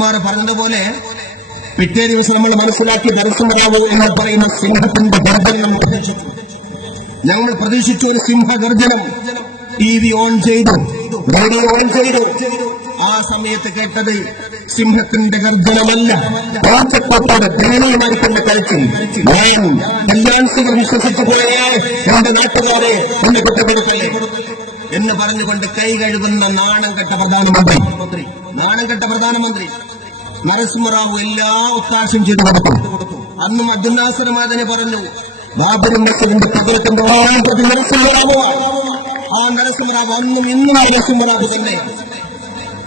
ഉസ്താദുമാരെ പറഞ്ഞതുപോലെ പിറ്റേ ദിവസം നമ്മൾ മനസ്സിലാക്കി നരസിംഹറാവു എന്ന് പറയുന്ന സിംഹത്തിന്റെ ഗർജനം പ്രതീക്ഷിച്ചു. ഞങ്ങൾ പ്രതീക്ഷിച്ച ഒരു സിംഹഗർജനം ടി വി ഓൺ ചെയ്തു റേഡിയോ ഓൺ ചെയ്തു. ആ സമയത്ത് കേട്ടത് സിംഹത്തിന്റെ ഗർജനമല്ല. വിശ്വസിച്ചു പോയാൽ എന്റെ നാട്ടുകാരെ എന്ന് പറഞ്ഞുകൊണ്ട് കൈ കഴുകുന്ന നാണം കെട്ട പ്രധാനമന്ത്രി. നാണം കെട്ട പ്രധാനമന്ത്രി. നരസിംഹറാവു എല്ലാ ഒത്താശം ചെയ്തു കൊടുത്തു അന്ന് മജുനാസരമാ പറഞ്ഞു ബാബരിന്റെ നരസിംഹറാവു. ആ നരസിംഹറാവു അന്നും ഇന്നും നരസിംഹറാവു തന്നെ.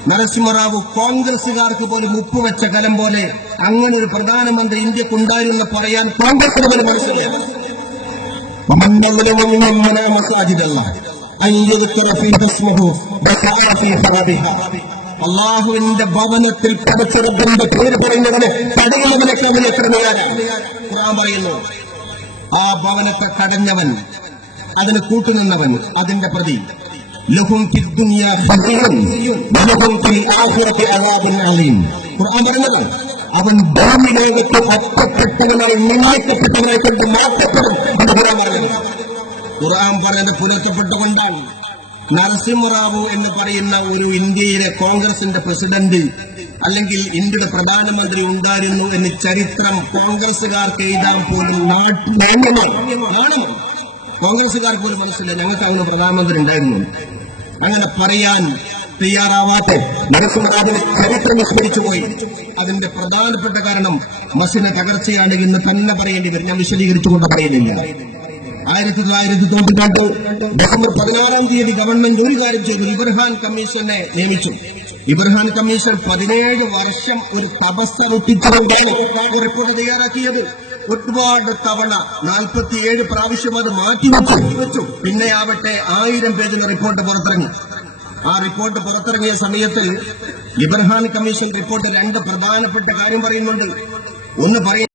നരസിംഹറാവു കോൺഗ്രസുകാർക്ക് പോലും ഉപ്പുവെച്ച കലം പോലെ അങ്ങനെ ഒരു പ്രധാനമന്ത്രി ഇന്ത്യക്കുണ്ടായിരുന്ന പറയാൻ കോൺഗ്രസിന് പോലും മനസ്സില്ല. മസാജിദല്ല അയ്യത് അള്ളാഹുവിന്റെ ഭവനത്തിൽ പടച്ചിറപ്പിന്റെ പേര് പറയുന്നവന് തടയുന്നവനൊക്കെ അവന് എത്ര പറയുന്നു ആ ഭവനത്തെ കടഞ്ഞവൻ അതിന് കൂട്ടുനിന്നവൻ അതിന്റെ പ്രതി. ഖുർആൻ അവൻ ഭൂമി ലോകത്ത് അറ്റപ്പെട്ടവനായി നിർമ്മിക്കപ്പെട്ടവനെ കൊണ്ട് മാറ്റപ്പെടും ഖുർആൻ പുലർത്തപ്പെട്ടുകൊണ്ടാണ്. നരസിംഹറാവു എന്ന് പറയുന്ന ഒരു ഇന്ത്യയിലെ കോൺഗ്രസിന്റെ പ്രസിഡന്റ് അല്ലെങ്കിൽ ഇന്ത്യയുടെ പ്രധാനമന്ത്രി ഉണ്ടായിരുന്നു എന്ന് ചരിത്രം കോൺഗ്രസുകാർക്ക് എഴുതാൻ പോലും നാട്ടിലാണ് കോൺഗ്രസുകാർക്ക് പോലും മനസ്സില്ല. ഞങ്ങൾക്ക് അങ്ങനെ പ്രധാനമന്ത്രി ഉണ്ടായിരുന്നു. അങ്ങനെ പറയാൻ തയ്യാറാവാത്ത നരസിംഹറാവിനെ ചരിത്രം വിസ്മരിച്ചു പോയി. അതിന്റെ പ്രധാനപ്പെട്ട കാരണം മസിന തകർച്ചയാണ് തന്നെ പറയേണ്ടി വരും. ഞാൻ വിശദീകരിച്ചുകൊണ്ട് പറയുന്നില്ല. ആയിരത്തി തൊള്ളായിരത്തി തൊണ്ണൂറ്റി ഡിസംബർ പതിനാറാം തീയതി ഗവൺമെന്റ് ഒരു കാര്യം ചെയ്തു. ഇബ്രഹാൻ കമ്മീഷനെ നിയമിച്ചു. ഇബ്രഹാൻ കമ്മീഷൻ പതിനേഴ് വർഷം ഒരു തപസ്സറുപ്പിച്ചുകൊണ്ടാണ് റിപ്പോർട്ട് തയ്യാറാക്കിയത്. ഒരുപാട് തവണ നാൽപ്പത്തിയേഴ് പ്രാവശ്യം അത് മാറ്റിവെച്ചു പിന്നെ ആവട്ടെ ആയിരം പേജിന്റെ റിപ്പോർട്ട് പുറത്തിറങ്ങി. ആ റിപ്പോർട്ട് പുറത്തിറങ്ങിയ സമയത്തിൽ ഇബ്രഹാൻ കമ്മീഷൻ റിപ്പോർട്ട് രണ്ട് പ്രധാനപ്പെട്ട കാര്യം പറയുന്നുണ്ട്. ഒന്ന് പറയ